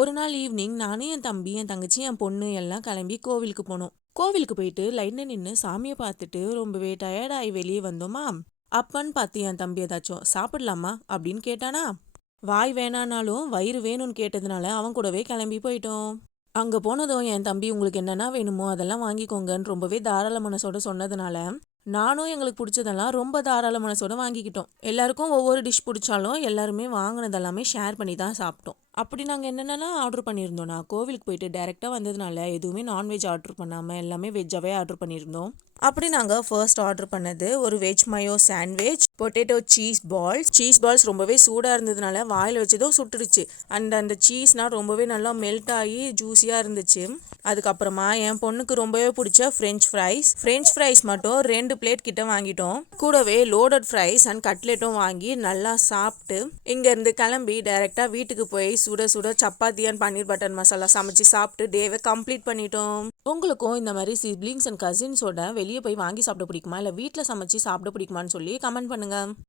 ஒரு நாள் ஈவினிங் நானே என் தம்பி, என் தங்கச்சி, என் பொண்ணு எல்லாம் கிளம்பி கோவிலுக்கு போனோம். கோவிலுக்கு போயிட்டு லைன்ல நின்று சாமியை பார்த்துட்டு ரொம்பவே டயர்டாகி வெளியே வந்தோமா. அப்பன்னு பார்த்து என் தம்பி ஏதாச்சும் சாப்பிடலாமா அப்படின்னு கேட்டானா. வாய் வேணானாலும் வயிறு வேணும்னு கேட்டதுனால அவன் கூடவே கிளம்பி போயிட்டோம். அங்கே போனதும் என் தம்பி உங்களுக்கு என்னென்ன வேணுமோ அதெல்லாம் வாங்கிக்கோங்கன்னு ரொம்பவே தாராள மனசோட சொன்னதுனால நானும் எங்களுக்கு பிடிச்சதெல்லாம் ரொம்ப தாராள மனசோட வாங்கிக்கிட்டோம். எல்லாருக்கும் ஒவ்வொரு டிஷ் பிடிச்சாலும் எல்லாருமே வாங்கினதெல்லாமே ஷேர் பண்ணி தான் சாப்பிட்டோம். அப்படி நாங்கள் என்னென்னலாம் ஆர்டர் பண்ணியிருந்தோம்னா கோவிலுக்கு போயிட்டு டேரெக்டாக வந்ததுனால எதுவுமே நான்வெஜ் ஆர்டர் பண்ணாமல் எல்லாமே வெஜ்ஜாகவே ஆர்டர் பண்ணியிருந்தோம். அப்படி நாங்கள் ஃபர்ஸ்ட் ஆர்டர் பண்ணது ஒரு veg mayo sandwich, potato cheese balls ரொம்பவே சூடாக இருந்ததுனால வாயில் வச்சதும் சுட்டுடுச்சு. அந்த சீஸ்னால் ரொம்பவே நல்லா மெல்ட் ஆகி ஜூஸியாக இருந்துச்சு. அதுக்கப்புறமா என் பொண்ணுக்கு ரொம்பவே பிடிச்ச ஃப்ரெஞ்ச் ஃப்ரைஸ் மட்டும் 2 பிளேட் கிட்ட வாங்கிட்டோம். கூடவே லோடட் ஃப்ரைஸ் அண்ட் கட்லெட்டும் வாங்கி நல்லா சாப்பிட்டு இங்கேருந்து கிளம்பி டைரெக்டாக வீட்டுக்கு போய் சுட சுட சப்பாத்தி அண்ட் பன்னீர் பட்டர் மசாலா சமைச்சு சாப்பிட்டு டேவை கம்ப்ளீட் பண்ணிட்டோம். உங்களுக்கும் இந்த மாதிரி சிப்ளிங்ஸ் அண்ட் கசின்ஸோட வெளியே போய் வாங்கி சாப்பிட பிடிக்குமா இல்லை வீட்டில் சமைச்சு சாப்பிட பிடிக்குமான்னு சொல்லி கமெண்ட் பண்ணுங்க.